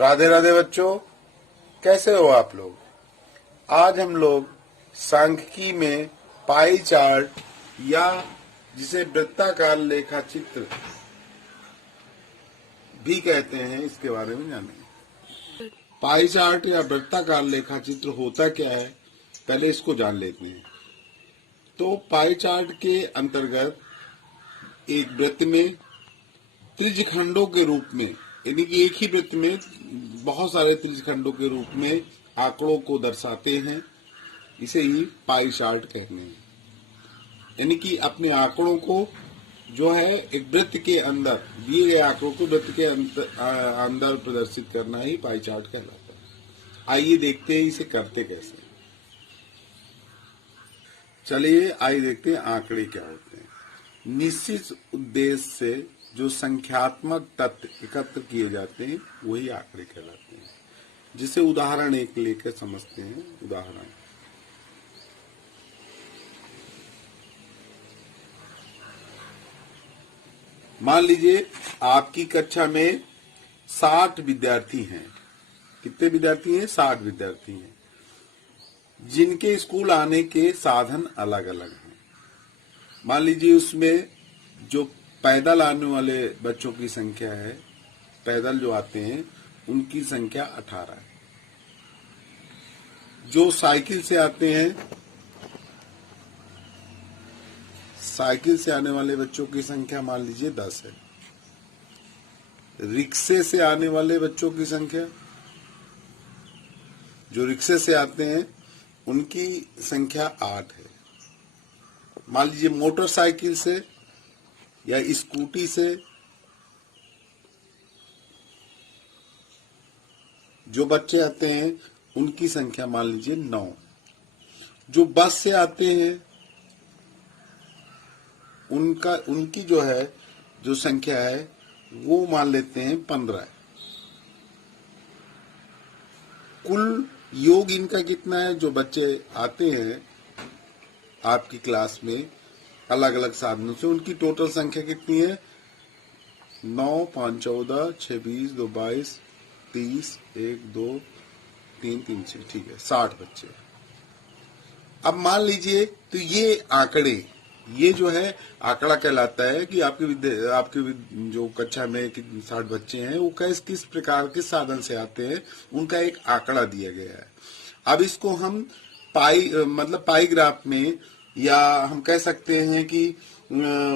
राधे राधे बच्चों, कैसे हो आप लोग। आज हम लोग सांख्यिकी में पाई चार्ट या जिसे वृत्ताकार लेखा चित्र भी कहते हैं इसके बारे में जानेंगे। पाई चार्ट या वृत्ताकार लेखा चित्र होता क्या है, पहले इसको जान लेते हैं। तो पाई चार्ट के अंतर्गत एक वृत्त में त्रिज्यखंडों के रूप में, यानी कि एक ही वृत्त में बहुत सारे त्रिज्यखंडों के रूप में आंकड़ों को दर्शाते हैं, इसे ही पाई चार्ट कहते हैं। यानी कि अपने आंकड़ों को जो है एक वृत्त के अंदर दिए गए आंकड़ों को वृत्त के अंदर प्रदर्शित करना ही पाई चार्ट कहलाता है। आइए देखते हैं इसे करते कैसे। चलिए आइए देखते हैं आंकड़े क्या होते हैं। निश्चित उद्देश्य से जो संख्यात्मक तथ्य एकत्र किए जाते हैं वही आंकड़े कहलाते हैं, जिसे उदाहरण एक लेकर समझते हैं। उदाहरण, मान लीजिए आपकी कक्षा में 60 विद्यार्थी हैं। कितने विद्यार्थी हैं? 60 विद्यार्थी हैं, जिनके स्कूल आने के साधन अलग अलग हैं। मान लीजिए उसमें जो पैदल आने वाले बच्चों की संख्या है, पैदल जो आते हैं उनकी संख्या 18 है। जो साइकिल से आते हैं, साइकिल से आने वाले बच्चों की संख्या मान लीजिए 10 है। रिक्शे से आने वाले बच्चों की संख्या, जो रिक्शे से आते हैं उनकी संख्या 8 है। मान लीजिए मोटरसाइकिल से या स्कूटी से जो बच्चे आते हैं उनकी संख्या मान लीजिए 9। जो बस से आते हैं उनकी जो है जो संख्या है वो मान लेते हैं 15 है। कुल योग इनका कितना है? जो बच्चे आते हैं आपकी क्लास में अलग अलग साधनों से, उनकी टोटल संख्या कितनी है? 9, 5, 14, 6, 20, 2, 22, 30, 1, 2, 3, 3, 6, ठीक है, 60 बच्चे। अब मान लीजिए तो ये आंकड़े, ये जो है आंकड़ा कहलाता है कि आपके जो कक्षा में 60 बच्चे हैं वो किस प्रकार के साधन से आते हैं, उनका एक आंकड़ा दिया गया है। अब इसको हम पाई ग्राफ में, या हम कह सकते हैं कि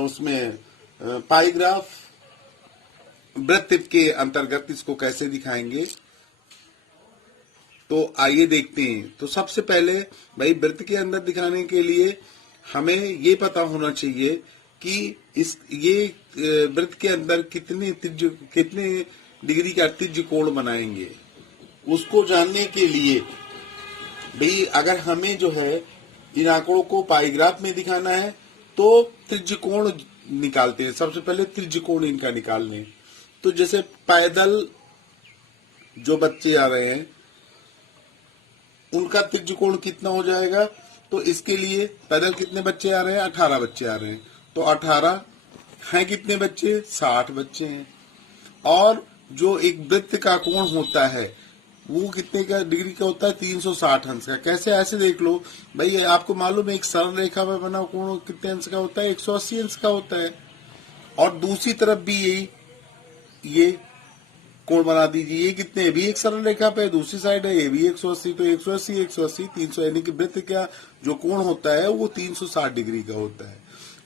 उसमें पाई ग्राफ वृत्त के अंतर्गत इसको कैसे दिखाएंगे, तो आइए देखते हैं। तो सबसे पहले भाई वृत्त के अंदर दिखाने के लिए हमें ये पता होना चाहिए कि ये वृत्त के अंदर कितने डिग्री का त्रिज्य कोण बनाएंगे। उसको जानने के लिए भाई अगर हमें जो है इन आंकड़ों को पाई ग्राफ में दिखाना है तो त्रिज्य कोण निकालते हैं। सबसे पहले त्रिज्य कोण इनका निकाल लें। तो जैसे पैदल जो बच्चे आ रहे हैं उनका त्रिज्य कोण कितना हो जाएगा? तो इसके लिए पैदल कितने बच्चे आ रहे हैं? 18 बच्चे आ रहे हैं। तो 18 हैं कितने बच्चे? 60 बच्चे हैं। और जो एक वृत्त का कोण होता है वो कितने का डिग्री का होता है? 360 अंश का। कैसे? ऐसे देख लो भाई, आपको मालूम है एक सरल रेखा में बना कोण कितने अंश का होता है? 180 अंश का होता है। और दूसरी तरफ भी ये कोण बना दीजिए। ये कितने? भी एक सरल रेखा पे दूसरी साइड है, ये भी 180। तो 180, 180, 300, यानी कि वृत्त का जो कोण होता है वो 360 डिग्री का होता है।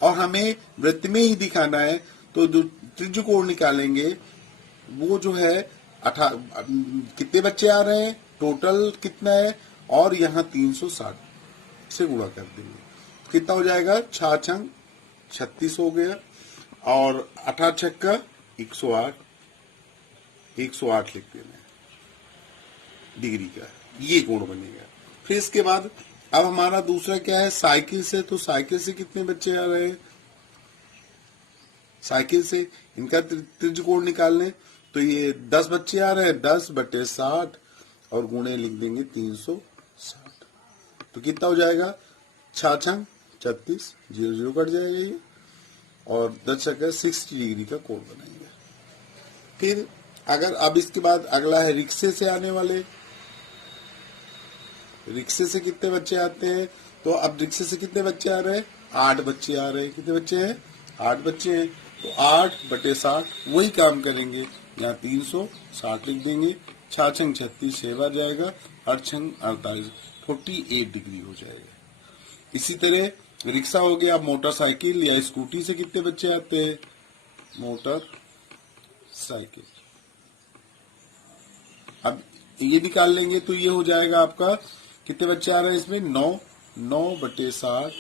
और हमें वृत्त में ही दिखाना है तो जो त्रिज्य कोण निकालेंगे वो जो है कितने बच्चे आ रहे हैं, टोटल कितना है, और यहाँ 360 से गुणा कर देंगे। कितना हो जाएगा? 6 छंग 36 हो गया, और 18 छक्का 108, 108 लिख देना डिग्री का, ये कोण बनेगा। फिर इसके बाद अब हमारा दूसरा क्या है? साइकिल से। तो साइकिल से कितने बच्चे आ रहे हैं? साइकिल से इनका त्रिज्य कोण निकाल लें। तो ये 10 बच्चे आ रहे हैं, 10/60 और गुणे लिख देंगे 360। तो कितना हो जाएगा? 6 छंग 36, 0 0 कट जाएगा ये, और 10 छक्का 60 डिग्री का कोण बनाएंगे। फिर अगर अब इसके बाद अगला है रिक्शे से आने वाले। रिक्शे से कितने बच्चे आते हैं? तो अब रिक्शे से कितने बच्चे आ रहे हैं? 8 बच्चे आ रहे हैं। कितने बच्चे हैं? 8 बच्चे हैं। तो 8/60 वही काम करेंगे। यहाँ 360 लिख देंगे। 6 छंग 36 6 बार जाएगा। 8 छंग 48 48 डिग्री हो जाएगा। इसी तरह रिक्शा हो गया। मोटरसाइकिल या स्कूटी से कितने बच्चे आते हैं? Motor cycle. अब ये निकाल लेंगे तो ये हो जाएगा आपका, कितने बच्चे आ रहे हैं इसमें? 9/60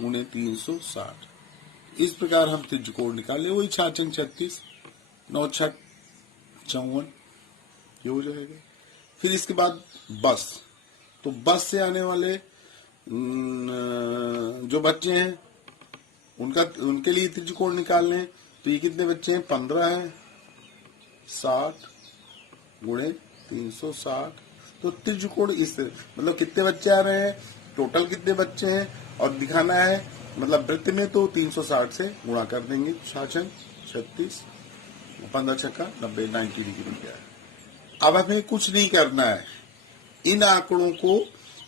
× 360। इस प्रकार हम त्रिज्यकोण निकाले। वही 6 छंग 36 9 छक 54 ये हो जाएगा। फिर इसके बाद बस। तो बस से आने वाले जो बच्चे हैं उनके लिए त्रिज्यकोण निकालने हैं। तो ये कितने बच्चे हैं? 15 है। 60 × 360। तो त्रिज्यकोण इस मतलब कितने बच्चे आ रहे हैं, टोटल कितने बच्चे हैं और दिखाना है। मतलब वृत्त में तो 360 से गुणा कर देंगे। 6 छंग 36 15 छक्का 90 90 डिग्री का है। अब हमें कुछ नहीं करना है। इन आंकड़ों को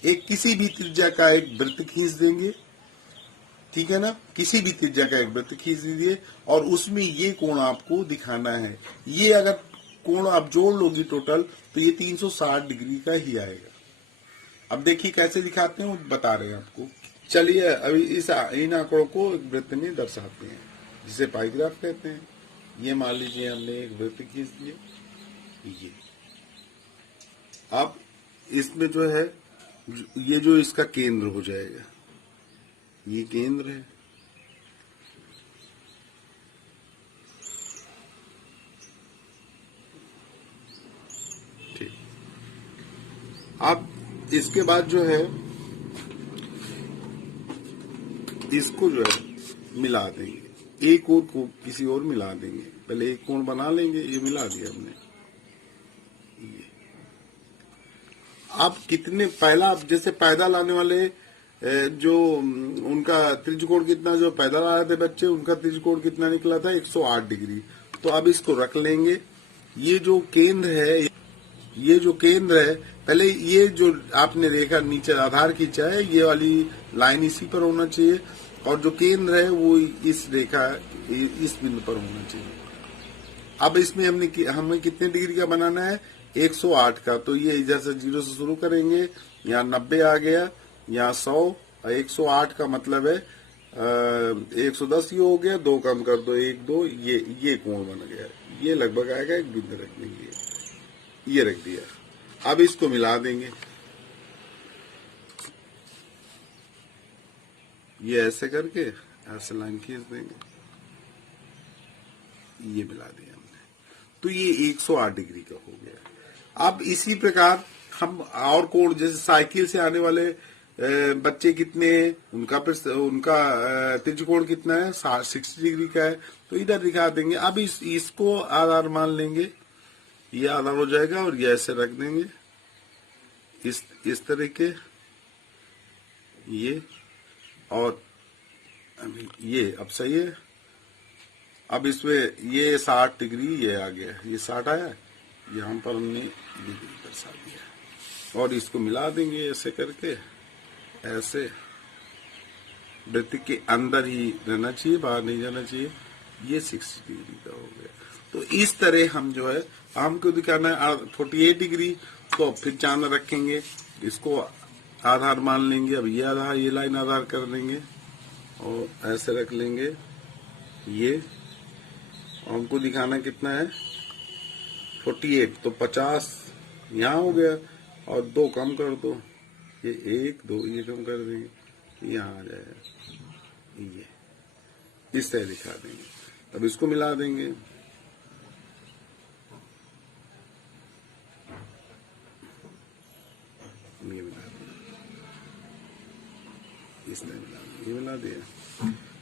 एक किसी भी त्रिज्या का एक वृत्त खींच देंगे। ठीक है ना? किसी भी त्रिज्या का एक वृत्त खींच दीजिए और उसमें ये कोण आपको दिखाना है। ये अगर कोण आप जोड़ लोगी टोटल तो ये 360 डिग्री का ही आएगा। अब देखिए कैसे दिखाते हैं, वो बता रहे हैं आपको। चलिए अभी इन आंकड़ों को एक वृत्त में दर्शाते हैं, जिसे पाइग्राफ कहते हैं। ये मान लीजिए हमने एक वृत्त खींच दिया। ये अब इसमें जो है, ये जो इसका केंद्र हो जाएगा, ये केंद्र है। ठीक। अब इसके बाद जो है इसको जो है मिला देंगे। एक और को किसी और मिला देंगे। पहले एक कोण बना लेंगे। ये मिला दिया हमने। ये अब कितने पहला, जैसे पैदल आने वाले जो उनका त्रिज्यकोण कितना, जो पैदल आए थे बच्चे, उनका त्रिज्यकोण कितना निकला था? 108 डिग्री। तो अब इसको रख लेंगे। ये जो केंद्र है, ये जो केंद्र है, पहले ये जो आपने रेखा नीचे आधार खींचा है, ये वाली लाइन इसी पर होना चाहिए और जो केंद्र है वो इस रेखा इस बिंदु पर होना चाहिए। अब इसमें हमें कितने डिग्री का बनाना है? 108 का। तो ये इधर से 0 से शुरू करेंगे। यहाँ 90 आ गया, यहाँ 100 और 108 का मतलब है 110। ये हो गया, 2 कम कर दो, 1 2, ये कोण बन गया। ये लगभग आएगा, एक बिंदु रख देंगे। ये रख दिया। अब इसको मिला देंगे। ये ऐसे करके ऐसे लाइन खींच देंगे। ये मिला दिया हमने। तो ये 108 डिग्री का हो गया। अब इसी प्रकार हम और कोण, जैसे साइकिल से आने वाले बच्चे कितने हैं, उनका त्रिज्यकोण कितना है? 60 डिग्री का है। तो इधर दिखा देंगे। अब इसको आधार मान लेंगे। ये आधार हो जाएगा और ये ऐसे रख देंगे इस तरह के। ये और ये अब सही है। अब इसमें ये 60 डिग्री ये आ गया, ये 60 आया, यहाँ पर हमने ये डिग्री दर्शा दिया और इसको मिला देंगे ऐसे करके। ऐसे वृत्त के अंदर ही रहना चाहिए, बाहर नहीं जाना चाहिए। ये 60 डिग्री का हो गया। तो इस तरह हम जो है, हमको दिखाना है 48 डिग्री। तो फिर चांद रखेंगे, इसको आधार मान लेंगे। अब ये आधार, ये लाइन आधार कर देंगे और ऐसे रख लेंगे ये। और हमको दिखाना कितना है? 48। तो 50 यहाँ हो गया और 2 कम कर दो, ये 1 2 ये कम कर देंगे, यहाँ आ जाएगा। ये इस तरह दिखा देंगे। अब इसको मिला देंगे। ये मिला दिया, इस तरह मिला दिया, ये मिला दिया।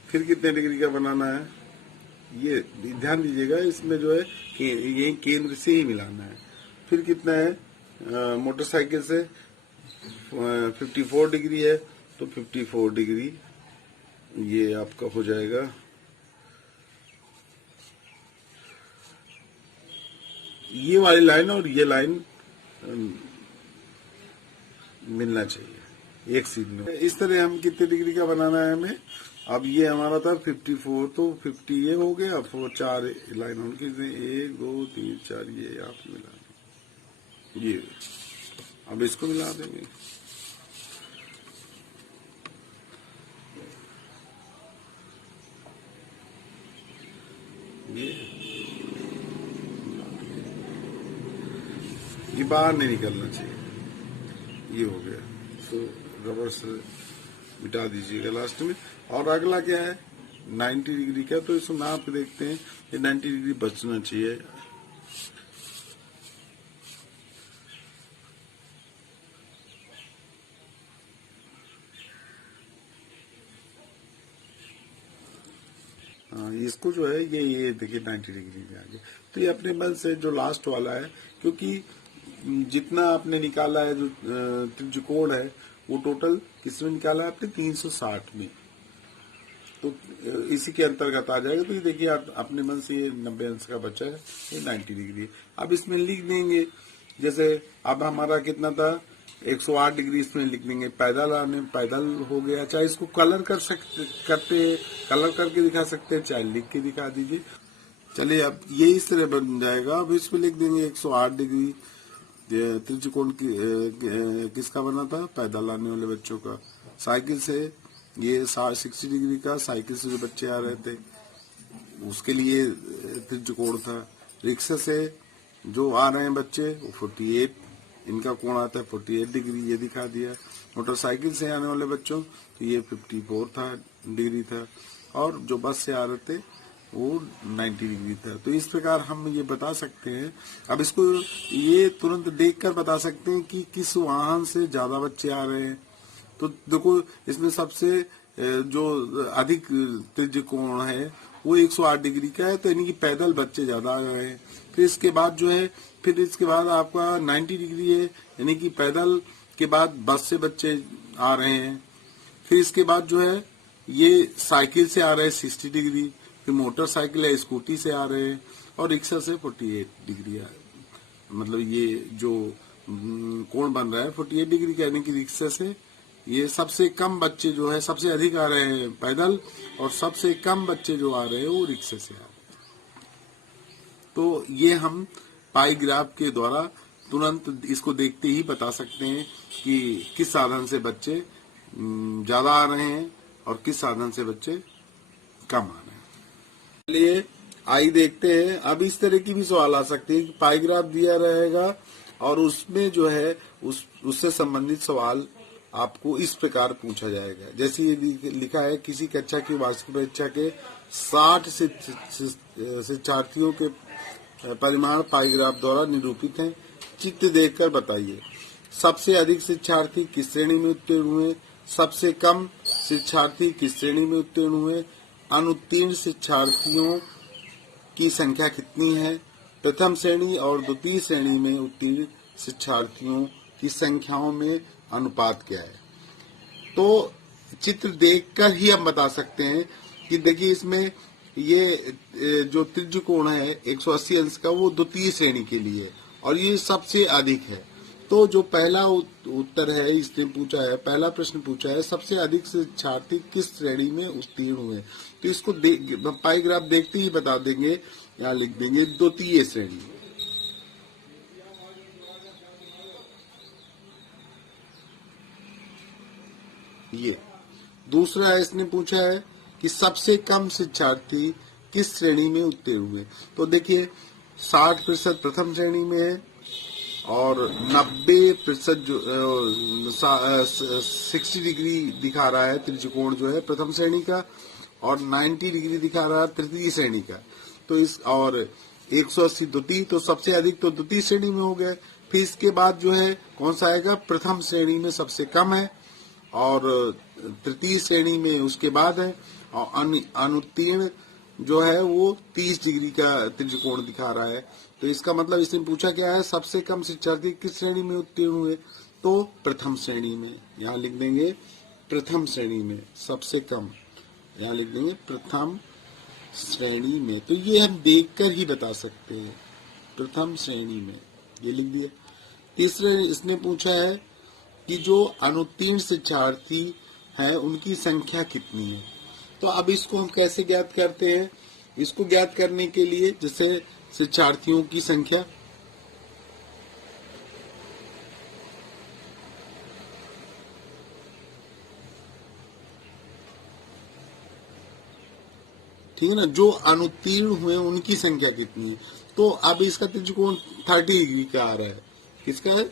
फिर कितने डिग्री का बनाना है? ये ध्यान दीजिएगा, इसमें जो है कि ये केंद्र से ही मिलाना है। फिर कितना है? मोटरसाइकिल से 54 डिग्री है। तो 54 डिग्री ये आपका हो जाएगा। ये वाली लाइन और ये लाइन मिलना चाहिए एक सीध में। इस तरह हम कितने डिग्री का बनाना है हमें। अब ये हमारा था 54, तो 50 ये हो गया। अब 4 लाइन और कितने, 1 2 3 4, ये आप मिला दें, ये अब इसको मिला देंगे। ये बाहर नहीं निकलना चाहिए, ये हो गया। तो रबर से मिटा दीजिएगा लास्ट में। और अगला क्या है, 90 डिग्री का, तो इसको नाप के देखते हैं। ये 90 डिग्री बचना चाहिए। हाँ, इसको जो है ये देखिए 90 डिग्री में आ गया। तो ये अपने मन से जो लास्ट वाला है, क्योंकि जितना आपने निकाला है जो त्रिकोण है, वो टोटल किसमें निकाला है आपने, 360 में। तो इसी के अंतर्गत आ जाएगा। तो ये देखिए आप अपने मन से ये 90 अंश का बचा है, ये 90 डिग्री। अब इसमें लिख देंगे, जैसे अब हमारा कितना था, 108 डिग्री इसमें लिख देंगे। पैदल आने पैदल हो गया। चाहे इसको कलर कलर करके दिखा सकते हैं, चाहे लिख के दिखा दीजिए। चलिए अब ये इस तरह बन जाएगा। अब इसमें लिख देंगे 108 डिग्री त्रिकोण किसका बना था, पैदल आने वाले बच्चों का। साइकिल से ये 60 डिग्री का, साइकिल से जो बच्चे आ रहे थे उसके लिए त्रिकोण था। रिक्शा से जो आ रहे हैं बच्चे, वो 48 इनका कोण आता है, 48 डिग्री, ये दिखा दिया। मोटरसाइकिल से आने वाले बच्चों, तो ये 54 था डिग्री था। और जो बस से आ रहे थे वो 90 डिग्री था। तो इस प्रकार हम ये बता सकते हैं। अब इसको ये तुरंत देखकर बता सकते हैं कि किस वाहन से ज्यादा बच्चे आ रहे हैं। तो देखो इसमें सबसे जो अधिक त्रिकोण है वो 108 डिग्री का है, तो यानी कि पैदल बच्चे ज्यादा आ रहे हैं। फिर इसके बाद जो है, फिर इसके बाद आपका 90 डिग्री है, यानी कि पैदल के बाद बस से बच्चे आ रहे हैं। फिर इसके बाद जो है ये साइकिल से आ रहे हैं 60 डिग्री, फिर मोटरसाइकिल या स्कूटी से आ रहे हैं, और रिक्शा से 48 डिग्री है। मतलब ये जो कोण बन रहा है 48 डिग्री का, यानी कि रिक्शा से ये सबसे कम बच्चे जो है, सबसे अधिक आ रहे हैं पैदल, और सबसे कम बच्चे जो आ रहे हैं वो रिक्शा से आ रहे हैं। तो ये हम पाई ग्राफ के द्वारा तुरंत इसको देखते ही बता सकते हैं कि किस साधन से बच्चे ज्यादा आ रहे हैं और किस साधन से बच्चे कम आ रहे हैं। चलिए आई देखते हैं। अब इस तरह की भी सवाल आ सकते हैं कि पाई ग्राफ दिया रहेगा और उसमें जो है उससे संबंधित सवाल आपको इस प्रकार पूछा जाएगा। जैसे ये लिखा है, किसी कक्षा की वार्षिक परीक्षा के 60 शिक्षार्थियों के परिमाण पाई ग्राफ द्वारा निरूपित हैं। चित्र देखकर बताइए, सबसे अधिक शिक्षार्थी किस श्रेणी में उत्तीर्ण हुए, सबसे कम शिक्षार्थी किस श्रेणी में उत्तीर्ण हुए, अनुत्तीर्ण शिक्षार्थियों की संख्या कितनी है, प्रथम श्रेणी और द्वितीय श्रेणी में उत्तीर्ण शिक्षार्थियों की संख्याओं में अनुपात क्या है। तो चित्र देखकर ही हम बता सकते हैं कि देखिए इसमें ये जो त्रिकोण है 180 अंश का, वो द्वितीय श्रेणी के लिए और ये सबसे अधिक है। तो जो पहला उत्तर है इसने पूछा है, पहला प्रश्न पूछा है, सबसे अधिक शिक्षार्थी किस श्रेणी में उत्तीर्ण हुए। तो इसको पाई ग्राफ देखते ही बता देंगे, यहाँ लिख देंगे द्वितीय श्रेणी। ये दूसरा है, इसने पूछा है कि सबसे कम शिक्षार्थी किस श्रेणी में उत्तीर्ण हुए। तो देखिए 60% प्रथम श्रेणी में है और 90% जो 60 डिग्री दिखा रहा है त्रिकोण जो है प्रथम श्रेणी का, और 90 डिग्री दिखा रहा है तृतीय श्रेणी का। तो इस और 180 द्वितीय, तो सबसे अधिक तो द्वितीय श्रेणी में हो गए। फिर इसके बाद जो है कौन सा आएगा, प्रथम श्रेणी में सबसे कम है और तृतीय श्रेणी में उसके बाद है, और अनुत्तीर्ण जो है वो 30 डिग्री का त्रिकोण दिखा रहा है। तो इसका मतलब इसने पूछा क्या है, सबसे कम शिक्षार्थी किस श्रेणी में उत्तीर्ण हुए, तो प्रथम श्रेणी में। यहाँ लिख देंगे प्रथम श्रेणी में, सबसे कम यहाँ लिख देंगे प्रथम श्रेणी में। तो ये हम देखकर ही बता सकते हैं। प्रथम श्रेणी में, ये लिख दिया। तीसरे इसने पूछा है कि जो अनुत्तीर्ण शिक्षार्थी हैं उनकी संख्या कितनी है। तो अब इसको हम कैसे ज्ञात करते हैं? इसको ज्ञात करने के लिए जैसे शिक्षार्थियों की संख्या, ठीक है ना, जो अनुत्तीर्ण हुए उनकी संख्या कितनी है। तो अब इसका त्रिकोण 30 डिग्री का आ रहा है, किसका है?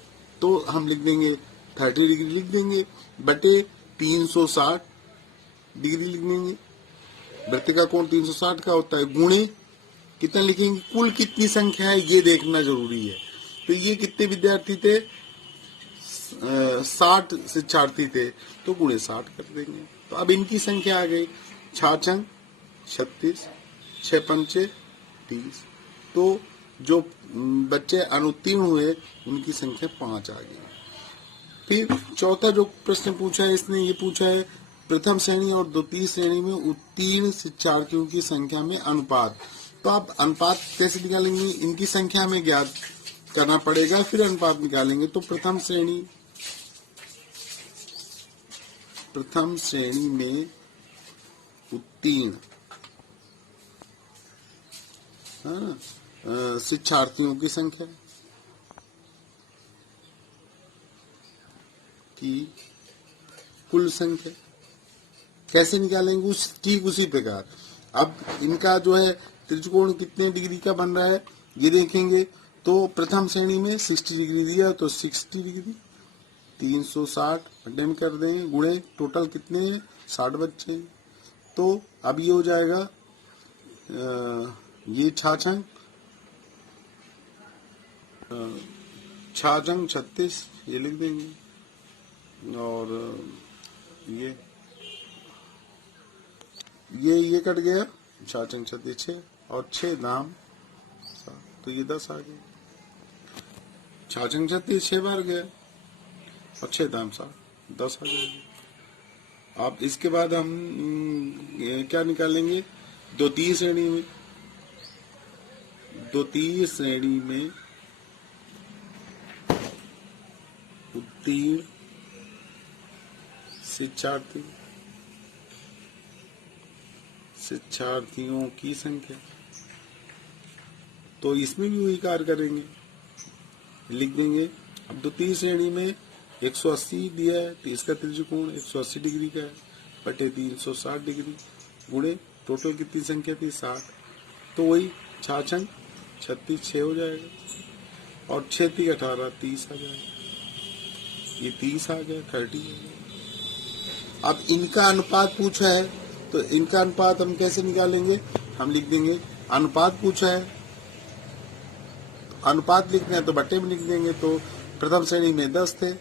तो हम लिख देंगे 30 डिग्री लिख देंगे बटे 360 डिग्री लिख देंगे। वृत्त का कोण 360 का होता है, गुणे कितना लिखेंगे? कुल कितनी संख्या है ये देखना जरूरी है। तो ये कितने विद्यार्थी थे? 60 शिक्षार्थी थे, तो गुणे 60 कर देंगे। तो अब इनकी संख्या आ गई 6 36, 6 पंचे 30। तो जो बच्चे अनुत्तीर्ण हुए उनकी संख्या 5 आ गई। फिर चौथा जो प्रश्न पूछा है इसने ये पूछा है प्रथम श्रेणी और द्वितीय श्रेणी में उत्तीर्ण शिक्षार्थियों की संख्या में अनुपात। तो आप अनुपात कैसे निकालेंगे? इनकी संख्या में ज्ञात करना पड़ेगा, फिर अनुपात निकालेंगे। तो प्रथम श्रेणी में उत्तीर्ण शिक्षार्थियों की संख्या की कुल संख्या कैसे निकालेंगे? ठीक उसी प्रकार अब इनका जो है त्रिकोण कितने डिग्री का बन रहा है ये देखेंगे। तो प्रथम श्रेणी में 60 डिग्री दिया तो 60 डिग्री 360 बटे में कर देंगे, गुणे टोटल कितने हैं? 60 बच्चे। तो अब ये हो जाएगा ये 6 36 ये लिख देंगे, और ये कट गया 6 36 6 और 6 दाम 7, तो ये 10 आ गए। 6 36 6 बार गया और 6 दाम 7 10 आ गया। अब इसके बाद हम क्या निकालेंगे? द्वितीय श्रेणी में उत्तीर्ण शिक्षार्थियों की संख्या। तो इसमें भी वही कार्य करेंगे, लिख देंगे। अब द्वितीय श्रेणी में 180 दिया है तो इसका त्रिकोण 180 डिग्री का है बटे 360 डिग्री, गुणे टोटल कितनी संख्या थी? 60। तो वही 6 36 6 हो जाएगा, और 6 3 18 30 आ जाएगा। ये 30 आ गया, 30 आ गया। अब इनका अनुपात पूछा है तो इनका अनुपात हम कैसे निकालेंगे? हम लिख देंगे अनुपात पूछा है, अनुपात लिखना है तो बटे में लिख देंगे। तो प्रथम श्रेणी में 10 थे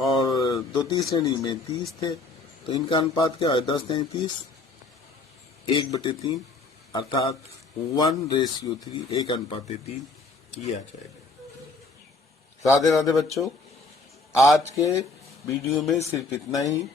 और द्वितीय श्रेणी में 30 थे, तो इनका अनुपात क्या है? 10-30 1/3, अर्थात 1:3, 1:3 ये आ जाएगा। राधे राधे बच्चों, आज के वीडियो में सिर्फ इतना ही।